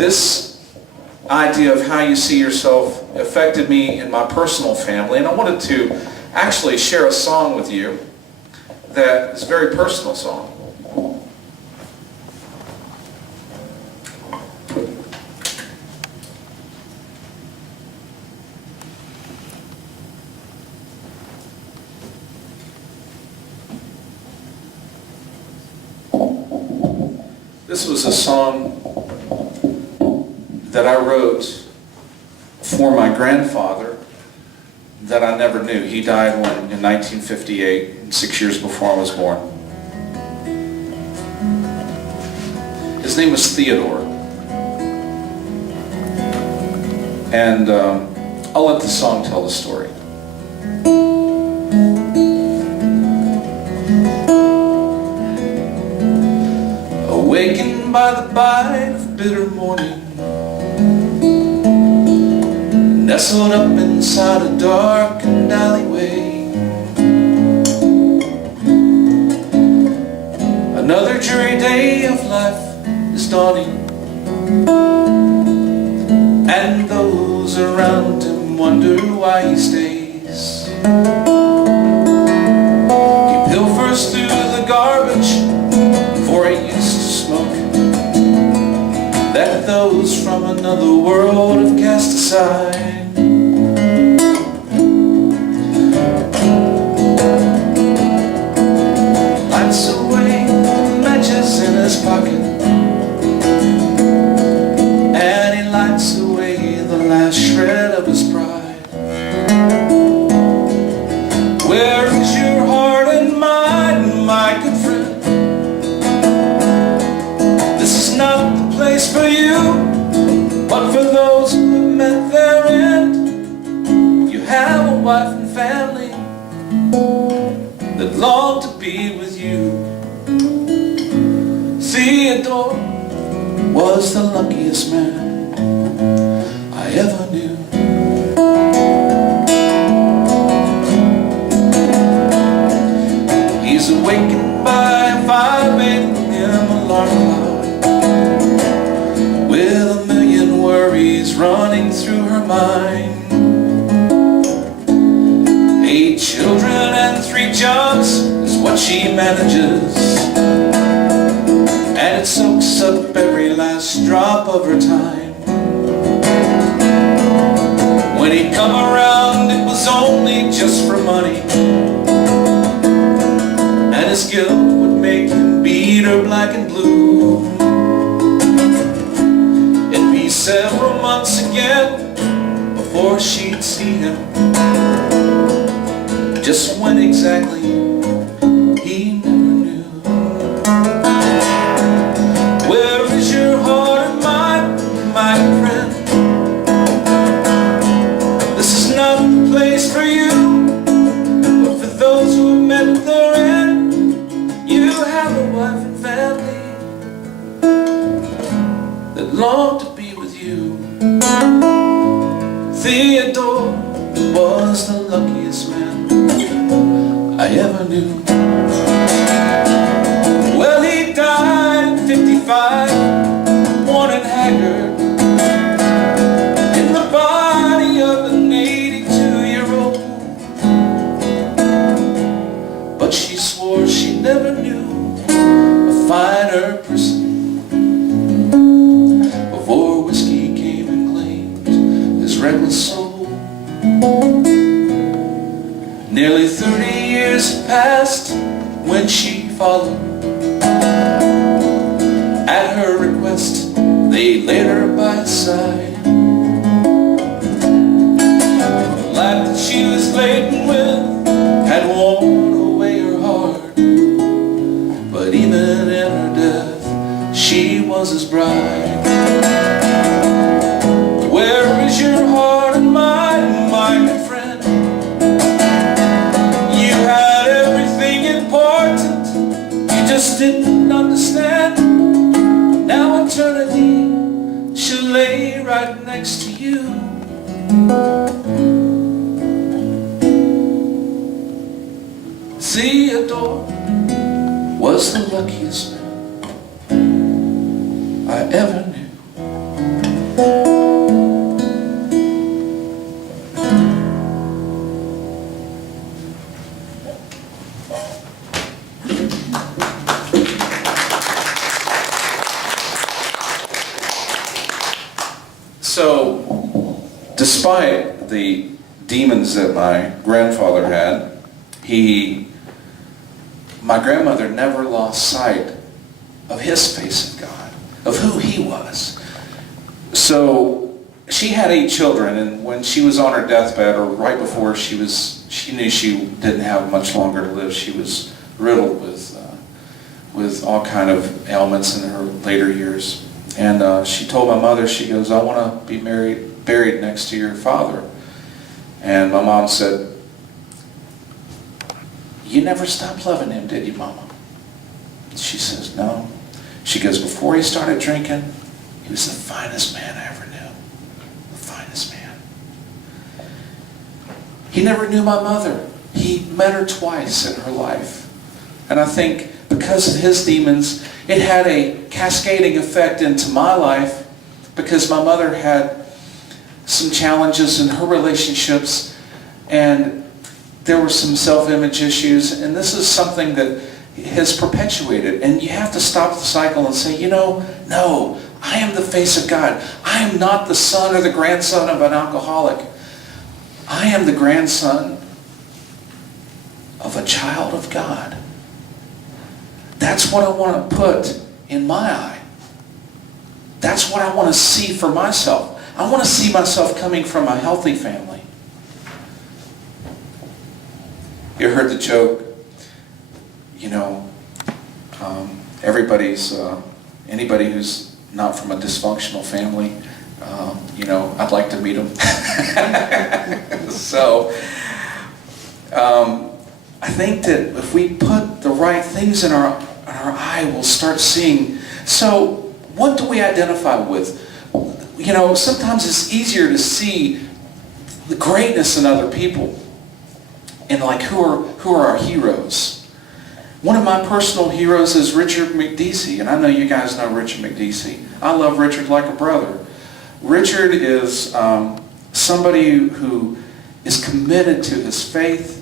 this idea of how you see yourself affected me in my personal family, and I wanted to actually share a song with you that is a very personal song. This was a song that I wrote for my grandfather that I never knew. He died in 1958, 6 years before I was born. His name was Theodore. And I'll let the song tell the story. Awakened by the bite of bitter morning, nestled up inside a darkened alleyway, another dreary day of life is dawning, and those around him wonder why he stays. He pilfers through the garbage for he used to smoke, that those from another world have cast aside. Lights away the matches in his pocket, and he lights away the last shred of his pride. Where is your heart and mind, my good friend? Not the place for you, but for those who have met their end. You have a wife and family that long to be with you. Theodore was the luckiest man I ever knew. He's awakened by a 5 a.m. alarm clock, with a million worries running through her mind. 8 children and 3 jobs is what she manages, and it soaks up every last drop of her time. When he'd come around, it was only just for money, and his guilt would make him beat her black and blue. Several months again before she'd see him, just when exactly he never knew. Where is your heart and mind, my friend? This is not the place for you, but for those who have met their end. You have a wife and family that long to be with you. Theodore was the luckiest man I ever knew. Well, he died at 55, worn and haggard, in the body of an 82-year-old. But she swore she never knew a finer person before whiskey came and claimed his reckless soul. Nearly 30 years passed when she followed. At her request, they laid her by his side. The life that she was laden with had worn away her heart, but even in her death, she was his bride. Where is your heart and mind, my good friend? You had everything important, you just didn't understand. Now eternity should lay right next to you. Theodore was the luckiest man I ever knew. So, despite the demons that my grandfather had, my grandmother never lost sight of his face in God, of who he was. So she had 8 children, and when she was on her deathbed, or right before she knew she didn't have much longer to live, she was riddled with all kind of ailments in her later years. And she told my mother, she goes, "I want to be buried next to your father." And my mom said, "You never stopped loving him, did you, Mama?" She says, "No." She goes, "Before he started drinking, he was the finest man I ever knew. The finest man." He never knew my mother. He met her twice in her life. And I think because of his demons, it had a cascading effect into my life, because my mother had some challenges in her relationships, and there were some self-image issues, and this is something that has perpetuated. And you have to stop the cycle and say, no, I am the face of God. I am not the son or the grandson of an alcoholic. I am the grandson of a child of God. That's what I want to put in my eye. That's what I want to see for myself. I want to see myself coming from a healthy family. You heard the joke, anybody who's not from a dysfunctional family, I'd like to meet them. So, I think that if we put the right things in our eye, we'll start seeing. So, what do we identify with? Sometimes it's easier to see the greatness in other people, and like who are our heroes. One of my personal heroes is Richard McDeesey, and I know you guys know Richard McDeesey. I love Richard like a brother. Richard is somebody who is committed to his faith,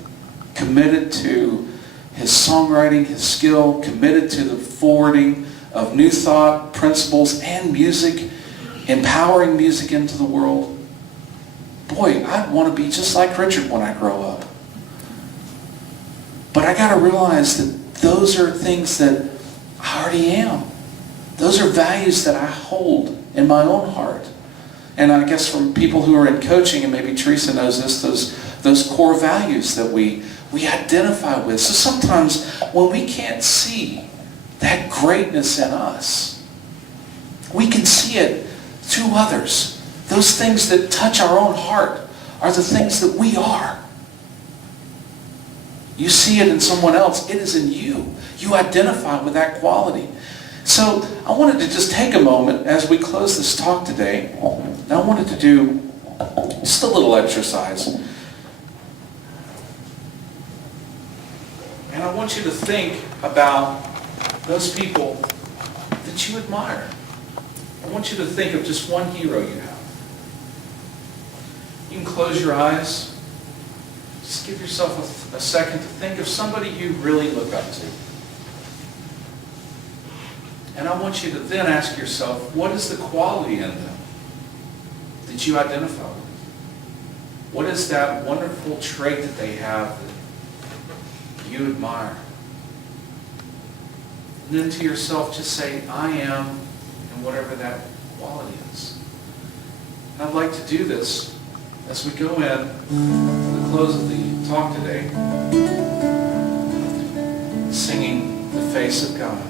committed to his songwriting, his skill, committed to the forwarding of new thought, principles, and music, empowering music into the world. Boy, I want to be just like Richard when I grow up. But I got to realize that those are things that I already am. Those are values that I hold in my own heart. And I guess from people who are in coaching, and maybe Teresa knows this, those core values that we identify with. So sometimes when we can't see that greatness in us, we can see it through others. Those things that touch our own heart are the things that we are. You see it in someone else, it is in you. You identify with that quality. So I wanted to just take a moment as we close this talk today, and I wanted to do just a little exercise. And I want you to think about those people that you admire. I want you to think of just one hero you have. You can close your eyes. Just give yourself a second to think of somebody you really look up to. And I want you to then ask yourself, what is the quality in them that you identify with? What is that wonderful trait that they have that you admire? And then to yourself, just say, I am, and whatever that quality is. And I'd like to do this as we go in to the close of the talk today, singing the face of God.